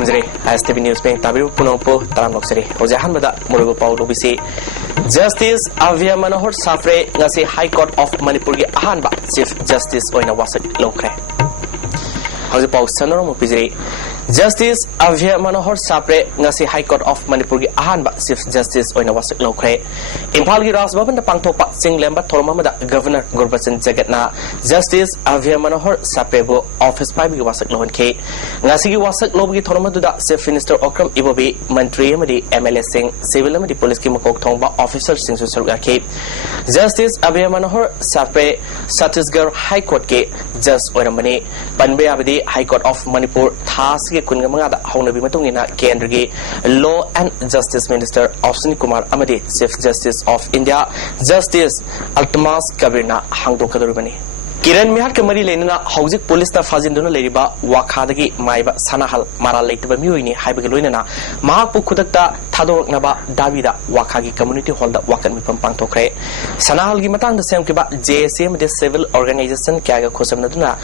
खुलुमजरी ISTV news में ताबिरु पुनोपो तराम लोकसरी ओजाहान बदा मुरुगु पाउलो बिसी justice Abhay Manohar Sapre ngasi high court of Manipur की अहानबा चीफ जस्टिस ओइना वासक लोखरे हौजे पाउ सनोर मुपिजरी justice Abhay Manohar Sapre ngasi high court of Manipur की अहानबा चीफ जस्टिस ओइना वासक लोखरे इम्फाल की राज भवन पांगथोपा चिंगलेम्बा थोरमदा गवर्नर गुरबचन जगतना जस्टिस अव्या मनोहर साफ्रे बो ऑफिस पाइब की वासक लोहनखे ngasi की वासक लोबगी थोरमदुदा चीफ मिनिस्टर ओक्रम इबोबी मंत्री अमदी एमएलए सिंह सिविल अमदी पुलिस की मकोक थोंबा ऑफिसर सिंह सुसरुगाखे justice Abhay Manohar Sapre Chhattisgarh high court के जज ओरमने पनबे आबदी हाई कोर्ट ऑफ मणिपुर थास के कुनगमंगादा हौनबी मतुंगिना केंद्र की law and justice minister Ashwani Kumar अमदी chief justice of India justice Altamas कबीरना हांगदोकदरुबनी किरण मिहार के मरी लेना हौजिक पुलिस ता फाजिंदुना लेरिबा वाखादगी माइबा सनाहल मारा लेतबा मियोइनी हाइबगे लोइनना महापु खुदकता थादोरकनबा दाबिदा वाखागी कम्युनिटी हॉल दा वाकन मिफम पांगथोखरे सनाहल की मतंग दा सेमकिबा जेएसएम दे सिविल ऑर्गेनाइजेशन क्यागा खोसमनदुना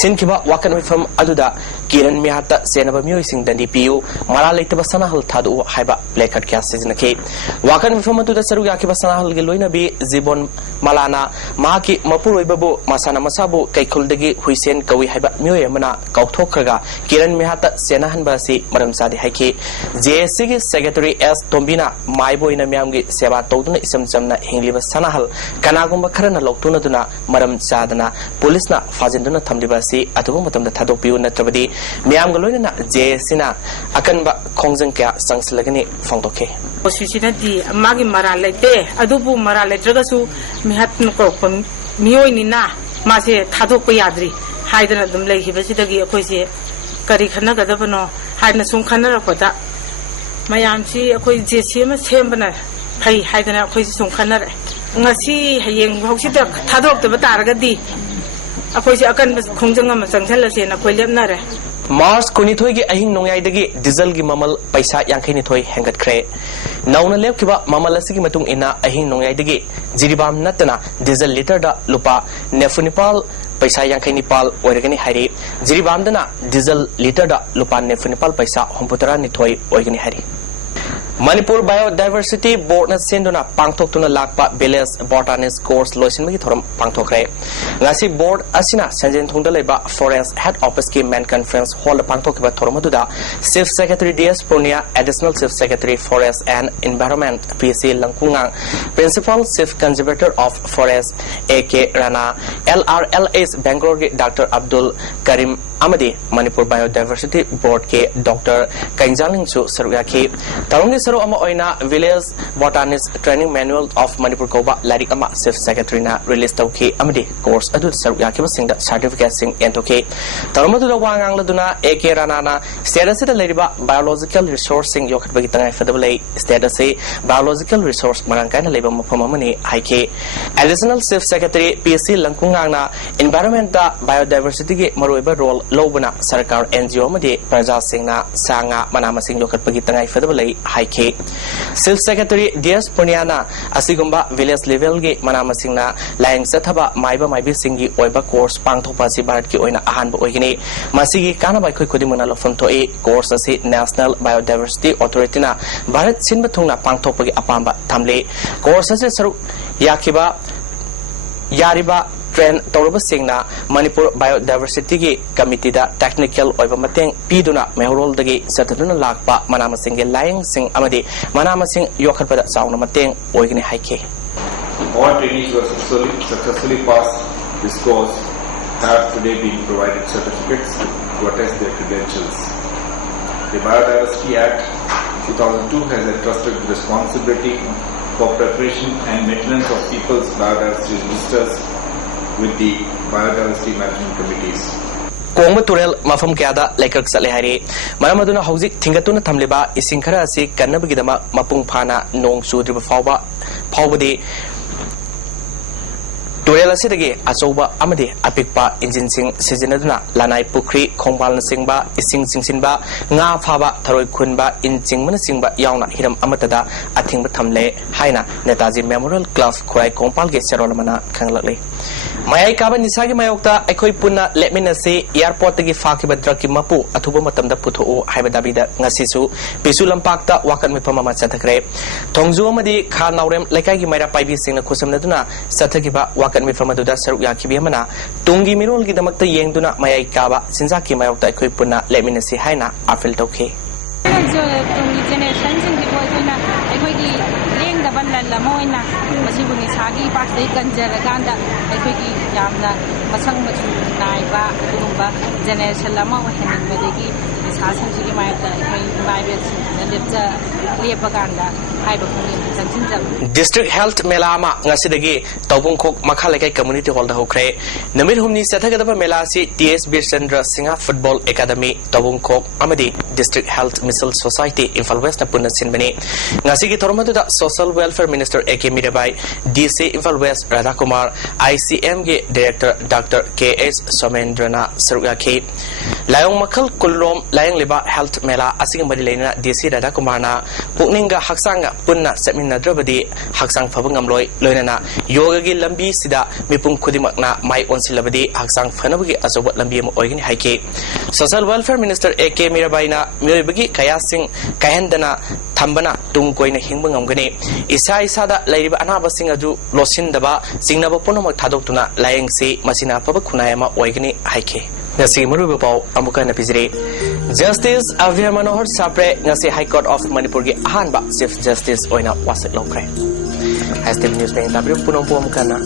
सिनकिबा वाकन मिफम अदुदा किरण मिहार ता सेनबा मियोइसिंग दंडी पियु मारा लेतबा सनाहल थादु हाइबा प्लेकार्ड क्या सिजनके वाकन मिफम अदुदा सरु याकिबा सनाहल गे लोइनबी जीवन मलाना माकी मपुरोइबबु मासाना मसाबु कैखुलदगी हुइसेन कवि हाइबा मियोय मना कौथोखरगा किरण मिहाता सेनाहनबासी मरम सादे हाइके जेएससी की सेक्रेटरी एस तोम्बिना माइबोइना म्यामगी सेवा तौदुना इसम चमना हिंगलिबा सनाहल कनागुम्बा खरना लोक्तुनदुना मरम चादना पुलिसना फाजिंदुना थमलिबासी अतुबु मतमदा थादोपियु नत्रबदी म्यामगा लोइना जेएससी ना अकनबा खोंजंग क्या संगसलगनी फोंदोखे ओसिसिनादी मागी मरा लेते अदुबु मरा लेत्रगसु मिहात नकोपम मियोइनिना मासे थादोक याद्री हाइदना दम लेखिबसिदगी अखोइसे करी खनगदबनो हाइदना सुम खनरपदा मयामसी अखोइ जेसीम सेमबना फै हाइदना अखोइसे सुम खनर ngasi hayeng hoksida thadokta bataragadi अखोइसे अकन खोंजंग अमा चंगसलसे ना कोइ लेमनारे मार्च 23 की अहिंग नोंयाइदगी डीजल की ममल पैसा 52 हेंगतख्रे नौना लेपकिबा ममल असगी मतुंग इना अहिंग नोंयाइदगी जिरिबाम नतना डीजल लीटर दा लुपा नेफुनिपाल पैसा 52 ओरगनी हारी जिरिबामदना डीजल लीटर दा लुपा नेफुनिपाल पैसा 92 ओरगनी हारी मणिपुर बायोडाइवर्सिटी बोर्ड सेंदुना पांगथोक्तुना लाकपा विलेज बोटानिस्ट कोर्स लोइसिनबगी थोरम पांगथोखरे ngasi बोर्ड असिना संजेनथोंगदा लेबा फॉरेस्ट हेड ऑफिस की मेन कॉन्फ्रेंस हॉल पांगथोखबा थोरमदुदा chief secretary DS Punia additional chief secretary forest and environment PC लंकुंगा principal chief conservator of forest AK Rana LRLS Bangalore के डॉक्टर अब्दुल करीम अमदी मणिपुर बायोडाइवर्सिटी बोर्ड के डॉक्टर कैंजालिंगसु सरुयाखी तरुंगी सरो अमा ओइना village botanist training manual of Manipur कोबा लारिक अमा चीफ सेक्रेटरी ना रिलीज तौखी अमदी कोर्स अदु सरुयाखी बसिंगदा सर्टिफिकेट सिंग एंतोके तरुमदुदा वांगांगलदुना एके रानाना स्टेटस दा लेरिबा बायोलॉजिकल रिसोर्स सिंग योखतबगी तंगाई फदबले स्टेटस से बायोलॉजिकल रिसोर्स मरांकाइना लेबा मफम अमनी हाइके एडिशनल चीफ सेक्रेटरी पीसी लंकुंगांगना एनवायरनमेंट दा बायोडाइवर्सिटी के मरोइबा रोल लोबना सरकार एनजीओ मदे प्रजा सिंगना सांगा मनामसिंग योखतबगी तंगाई फदबले हाइके चीफ सेक्रेटरी डीएस पुनियाना असिगुम्बा विलेज लेवल के मनामसिंगना लाइंग सथबा माइबा माइबी सिंगी ओइबा कोर्स पांगथोपासी भारत की ओइना अहानबा ओइगनी मसिगी कानाबाय खोइ खुदिमना लफम थोए कोर्स असी नेशनल बायोडाइवर्सिटी अथॉरिटी ना भारत सिनबा थुंगना पांगथोपगी अपांबा थामले कोर्स असे सरु याखिबा यारिबा ट्रेन तौरब सिंगना मणिपुर बायोडाइवर्सिटी की कमिटी दा टेक्निकल ओइबा मतेंग पीदुना मेहरोल दगी सतदुना लाकपा मनामसिंग के लाइंग सिंग अमदी मनामसिंग योखतपदा चाउना मतेंग ओइगनी हाइके All trainees who successfully passed this course have today been provided certificates to attest their credentials. The Biodiversity Act 2002 has entrusted the responsibility for preparation and maintenance of people's biodiversity registers with the biodiversity management committees. कोंग तुरेल मफम क्यादा लेकक चले हारे मरमदुना हौजिक थिंगतुना थमलेबा इसिंग खरा असि कन्नबगिदमा मपुंग फाना नोंग चुद्रिबा फावबदे तुरेल असिदगे अचौबा अमदे अपिकपा इंजिन सिंग सिजनदुना लानाय पुख्री खोंबाल सिंगबा इसिंग सिंगसिनबा nga फाबा थरोय खुनबा इन चिंगमन सिंगबा यावना हिरम अमतदा अथिंग थमले हाइना नेताजी मेमोरियल क्लब खुराई कोंपाल के सेरोलमना खंगलले mayai kaba nisagi mayokta akhoi punna lepminasi airport tagi fakiba drug ki mapu athuba matamda putho haiba dabida ngasisu pisu lampakta wakan mi pamama chathakre thongju amadi kha naurem lekai gi maira paibi singna khusamnaduna sathagiba wakan mi pamaduda saruk yakibi amana tungi mirol gi damakta yengduna mayai kaba sinja ki mayokta akhoi punna lepminasi haina afil tokhe tungi generation sing di boina akhoi gi lengda banlan la moina masibuni sagi pasdai kanjaraganda akhoi gi yamna masang machu naiba dumba generation lama wahenin medegi sasan sigi mayta akhoi maibet lepta lepaganda haiba kuni janjinjam District Health Melama ngasidagi Tawbungkhok Makhalekai Community Hall da hokre namir humni sathagadaba mela si TS Birchandra Singha Football Academy Tawbungkhok amadi District Health Missile Society Imphal West na punna sinbani ngasigi thormadu da Social Welfare Minister AK Mirabai DC Imphal West Radha Kumar ICM ge Director Dr KS Somendrana Sarugaki Layong Makhal Kulrom Layang Liba Health Mela asing badi laina DC Radha Kumar na pukninga haksanga punna Nadrabadi Haksang Fabangamloy Loinana Yoga gi lambi sida mipum khudimakna mai onsilabadi haksang fanabagi azobat lambi am oigini haike Social Welfare Minister AK Mirabaina miribagi kayasing kahendana thambana tungkoina hingbangamgani isa isada lairiba anabasing adu losindaba singnaba punamak thadoktuna layengsi masina paba khunayama oigini haike ngasi maruba pau amuka na pizire Justice Avia Manohar Sapre ngasi High Court of Manipur gi ahanba Chief Justice oina wasit lokre ISTV News Peng W punong puam kana